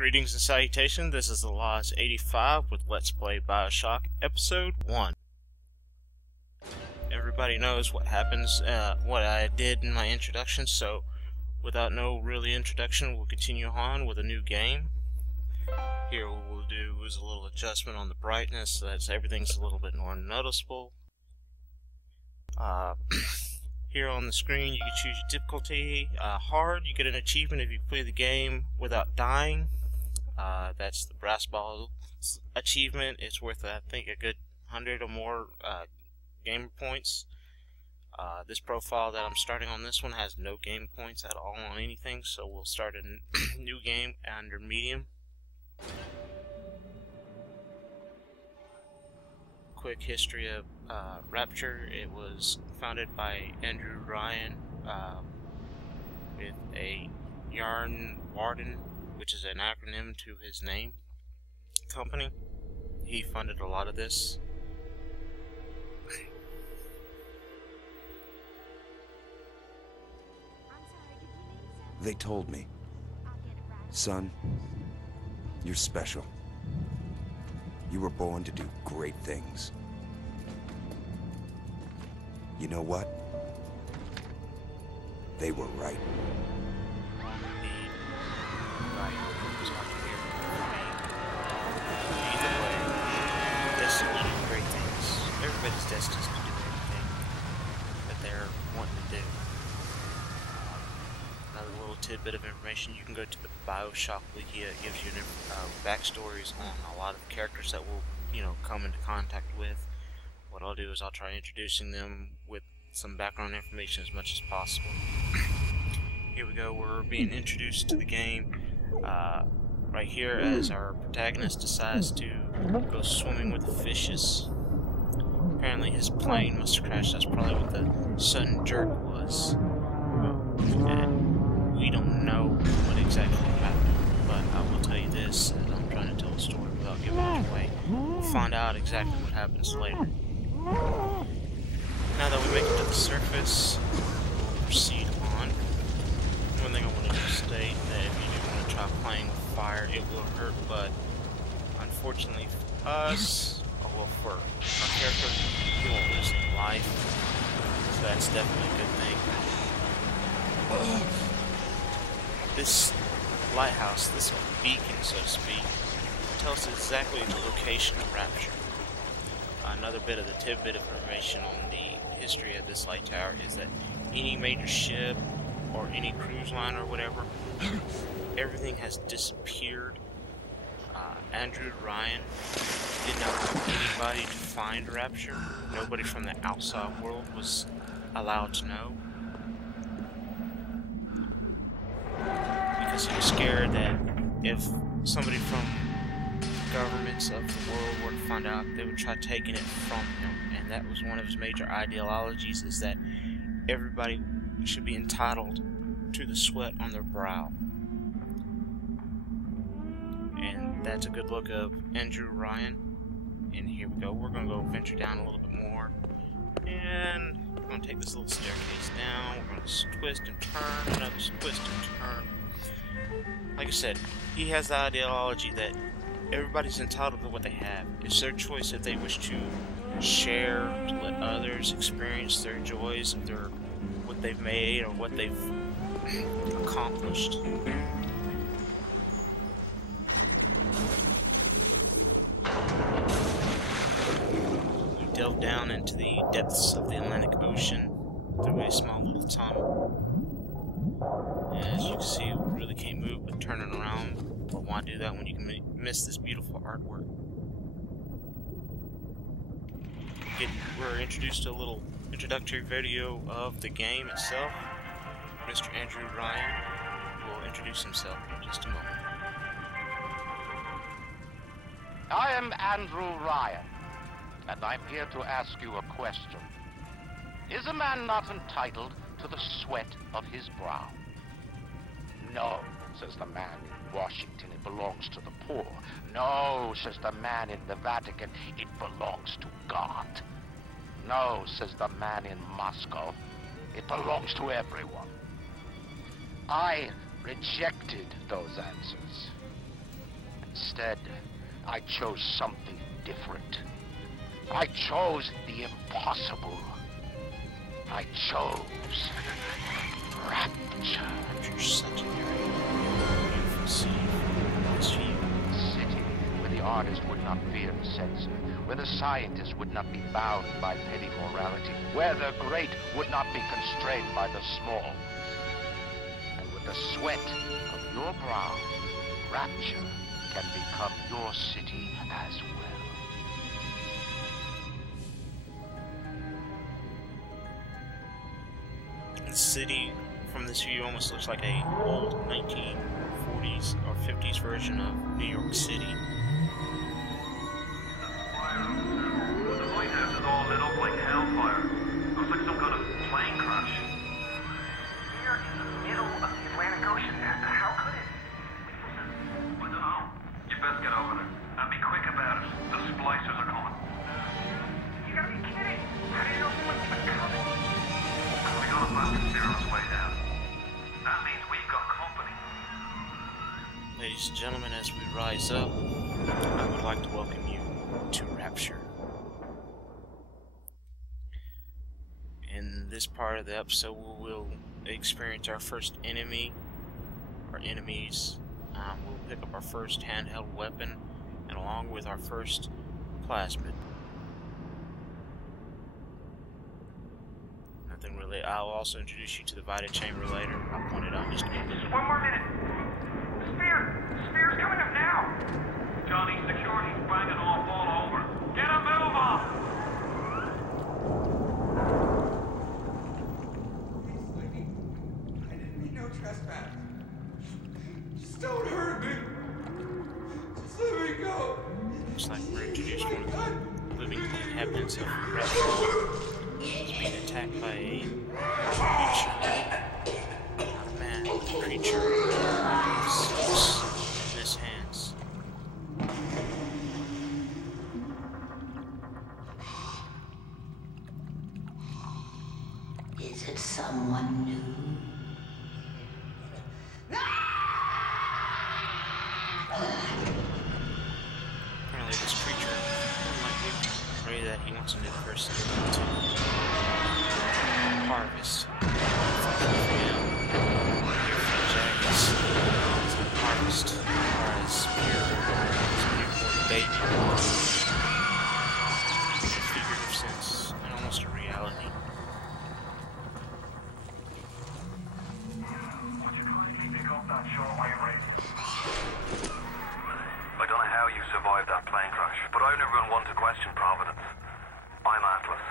Greetings and salutations, this is the Laws 85 with Let's Play BioShock Episode 1. Everybody knows what happens, what I did in my introduction, so without no really introduction, we'll continue on with a new game. Here what we'll do is a little adjustment on the brightness so that everything's a little bit more noticeable. Here on the screen you can choose your difficulty. Hard, you get an achievement if you play the game without dying. That's the brass ball achievement. It's worth, I think, a good 100 or more gamer points. This profile that I'm starting on this one has no game points at all on anything, so we'll start a new game under medium. Quick history of Rapture. It was founded by Andrew Ryan with a Yarn Warden, which is an acronym to his name, company. He funded a lot of this. They told me, son, you're special. You were born to do great things. You know what? They were right. Either way, destined to do great things. Everybody's destined to do everything that they're wanting to do. Another little tidbit of information, you can go to the BioShock wiki. It gives you backstories on a lot of characters that we'll, come into contact with. What I'll do is I'll try introducing them with some background information as much as possible. Here we go, we're being introduced to the game right here as our protagonist decides to go swimming with the fishes. Apparently his plane must have crashed. That's probably what the sudden jerk was. And we don't know what exactly happened, but I will tell you this, as I'm trying to tell the story without giving much away. We'll find out exactly what happens later. Now that we make it to the surface, we'll proceed on. One thing I want to state that if you do want to try playing with fire, it will hurt, but unfortunately for us, for our character, he won't lose any life, so that's definitely a good thing. This lighthouse, this beacon, so to speak, tells us exactly the location of Rapture. Another bit of the tidbit of information on the history of this light tower is that any major ship or any cruise line or whatever, everything has disappeared. Andrew Ryan did not want anybody to find Rapture. Nobody from the outside world was allowed to know, because he was scared that if somebody from governments of the world were to find out, they would try taking it from him. And that was one of his major ideologies, is that everybody should be entitled to the sweat on their brow. And that's a good look of Andrew Ryan. And here we go, we're going to go venture down a little bit more, and we're going to take this little staircase down. We're going to twist and turn, another twist and turn. Like I said, he has the ideology that everybody's entitled to what they have. It's their choice if they wish to share, to let others experience their joys of what they've made or what they've accomplished. We delve down into the depths of the Atlantic Ocean through a small little tunnel. And as you can see, we really can't move but turning around. But why do that when you can miss this beautiful artwork? We're introduced to a little introductory video of the game itself. Mr. Andrew Ryan will introduce himself in just a moment. I am Andrew Ryan, and I'm here to ask you a question. Is a man not entitled to the sweat of his brow? No, says the man in Washington, it belongs to the poor. No, says the man in the Vatican, it belongs to God. No, says the man in Moscow, it belongs to everyone. I rejected those answers. Instead, I chose something different. I chose the impossible. I chose Rapture. Rapture's such a very beautiful city. It's you. City where the artist would not fear the censor, where the scientist would not be bound by petty morality, where the great would not be constrained by the small. And with the sweat of your brow, Rapture can become your city as well. The city from this view almost looks like a old 1940s or 50s version of New York City. The lighthouse is all lit up like hellfire. Looks like some kind of plane crash. We're in the middle of the Atlantic Ocean. How could it? I don't know. You best get over there. And be quick about it. The splicers are coming. You gotta be kidding. How do you know someone's even coming? We got a bastard steer on his way down. That means we've got company. Ladies and gentlemen, as we rise up, I would like to welcome you to Rapture. In this part of the episode, we will experience our first enemy, or enemies. We'll pick up our first handheld weapon, and along with our first plasmid. Nothing really. I'll also introduce you to the Vita chamber later. I'll point it out just a minute. Just one more minute. The spear's coming up now. Johnny, security's banging off all over. Get a move on. I didn't mean no trespass. Just don't hurt me. Just let me go. Looks like we're introduced one of the living inhabitants of Rapture. He's being attacked by a creature. Not a man, a creature. In his hands. Is it someone new? Apparently this creature might be afraid that he wants a new person to harvest. Harvest as newborn baby. In a figurative sense, and almost a reality. Would you kindly pick up that shortwave radio? I don't know how you survived that plane crash, but I've never been one to question Providence. I'm Atlas,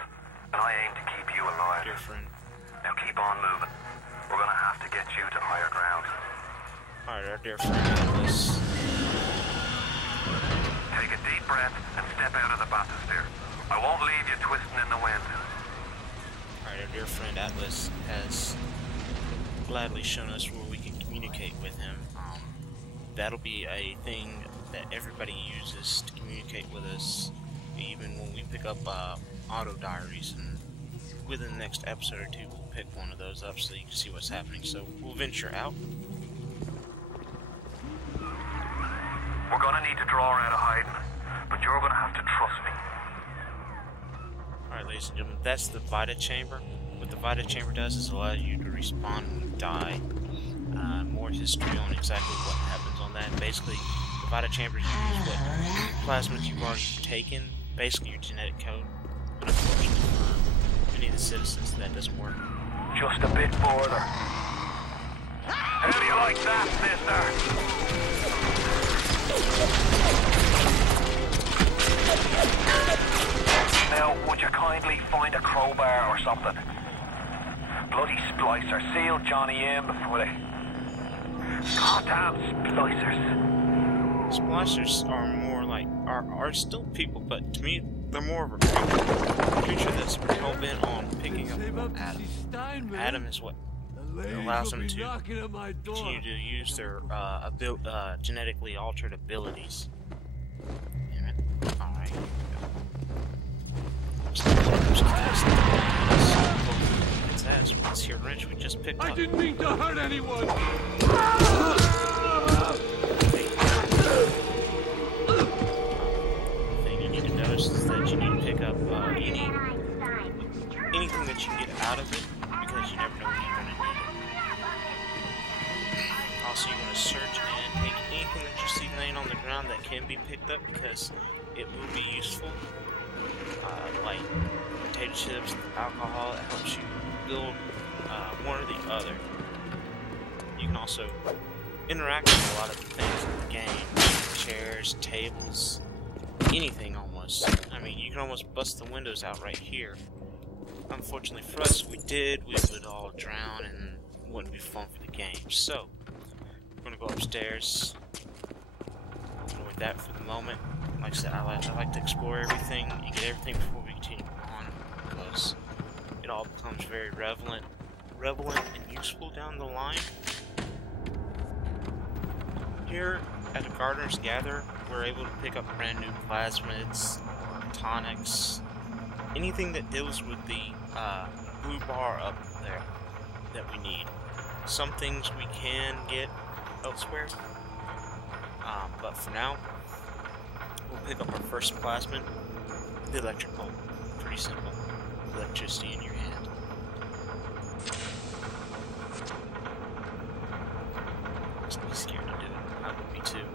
and I aim to keep you alive. Dear friend. Now keep on moving. We're gonna have to get you to higher ground. Alright, our dear friend Atlas. Take a deep breath and step out of the bathysphere. I won't leave you twisting in the wind. Alright, our dear friend Atlas has gladly shown us where we can communicate with him. That'll be a thing that everybody uses to communicate with us, even when we pick up auto diaries. And within the next episode or two, we'll pick one of those up so you can see what's happening. So we'll venture out. We're gonna need to draw her out of hiding, but you're gonna have to trust me. Alright, ladies and gentlemen, that's the Vita chamber. What the Vita chamber does is allow you to respawn when you die. More history on exactly what happens on that. Basically, the Vita chambers use what plasmids you've already taken, basically your genetic code. But unfortunately for many of the citizens, that doesn't work. Just a bit further. How do you like that, sister? Now, would you kindly find a crowbar or something? Bloody splicer sealed Johnny in before they... Goddamn splicers. Splicers are more like, are still people, but to me, they're more of a creature that's hell-bent on picking up Adam. Adam is what allows them to continue to use their genetically altered abilities. Damn it. Alright. It's here wrench we just picked up. I didn't mean to hurt anyone! on the ground that can be picked up because it will be useful. Like potato chips, alcohol, that helps you build one or the other. You can also interact with a lot of things in the game. Chairs, tables, anything almost. I mean, you can almost bust the windows out right here. Unfortunately for us, if we did, we would all drown and it wouldn't be fun for the game. So, we're going to go upstairs. With that for the moment. Like I said, I like to explore everything and get everything before we continue on, because it all becomes very relevant and useful down the line. Here at the Gardener's Gather, we're able to pick up brand new plasmids, tonics, anything that deals with the blue bar up there that we need. Some things we can get elsewhere, but for now, we'll pick up our first plasmid, the electric bulb. Pretty simple. Electricity in your hand. Just be scared to do it. I would be too.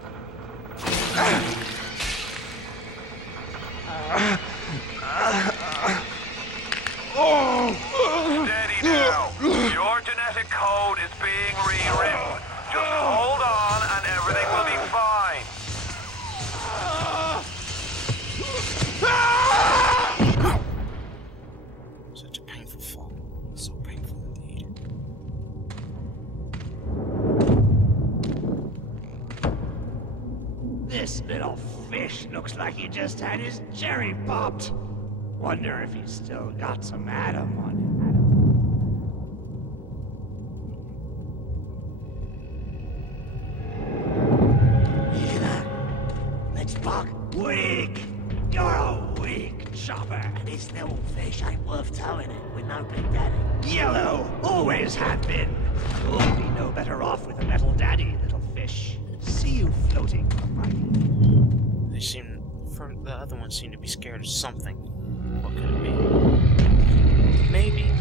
Steady now. Your genetic code is being rewritten. Just hold on and everything will be fine. Such a painful fall. So painful indeed. This little fish looks like he just had his cherry popped. Wonder if he's still got some Adam on him. Hear that? Let's buck. Weak! You're a weak chopper. This little fish ain't worth towing it with no big daddy. Yellow! Always have been. You'll be no better off with a metal daddy, little fish. See you floating on my... They seem, the other ones seem to be scared of something. What could it be? Maybe,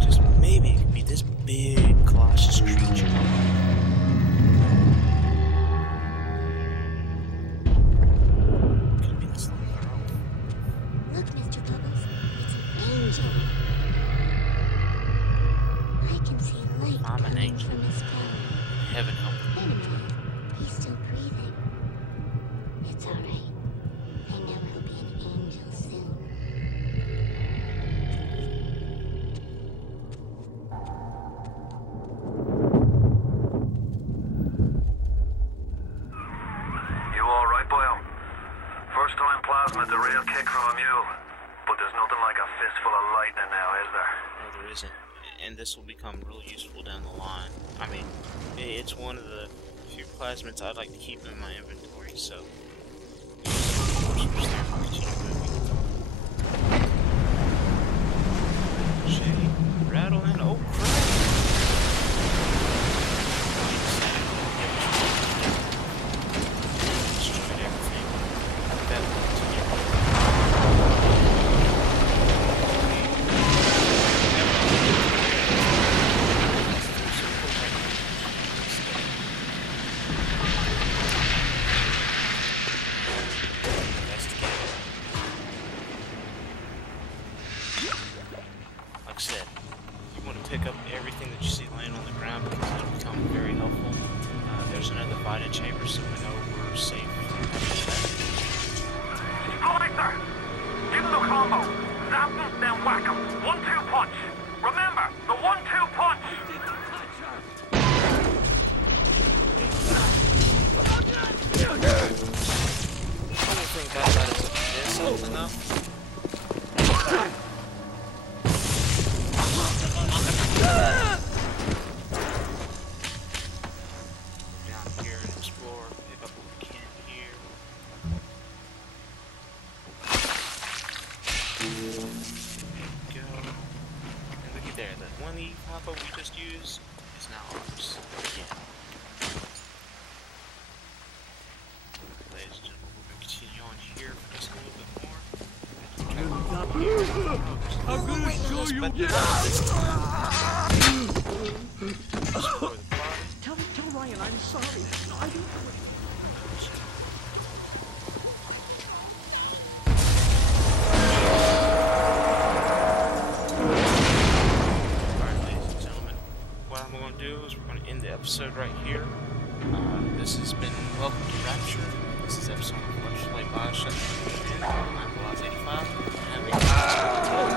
just maybe, it could be this big, colossus creature. Could it be this little girl? Look, Mr. Bubbles, it's an angel. I can see light I'm an coming angel. from his flower. Heaven help me. Anyway, he's still breathing. It's all right. I know he'll be an angel soon. You alright, Boyle? First time plasmid's a real kick from a mule. But there's nothing like a fistful of lightning now, is there? No, there isn't. And this will become real useful down the line. I mean, it's one of the few plasmids I'd like to keep in my inventory, so... Shady, rattle, and oh crap! Destroyed everything. That like I said, you want to pick up everything that you see laying on the ground because it'll become very helpful. There's another Vita chamber, so we know we're safe. Alright, sir. Give them a combo. Zap them, then whack them. 1-2 punch. Remember, the 1-2 punch. The only thing about that is if it's close enough. Down here and explore, pick up what we can here. There we go. And looky there, that one E pop-up we just used is now ours. Again. Ladies and gentlemen, we're going to continue on here for just a little bit more. I'm gonna show you. Explore the body. Tell Ryan I'm sorry. I didn't. we're going to do is we're going to end the episode right here. This has been Welcome to Rapture. This is episode of Let's Play BioShock. I'm Velocity 85. Have a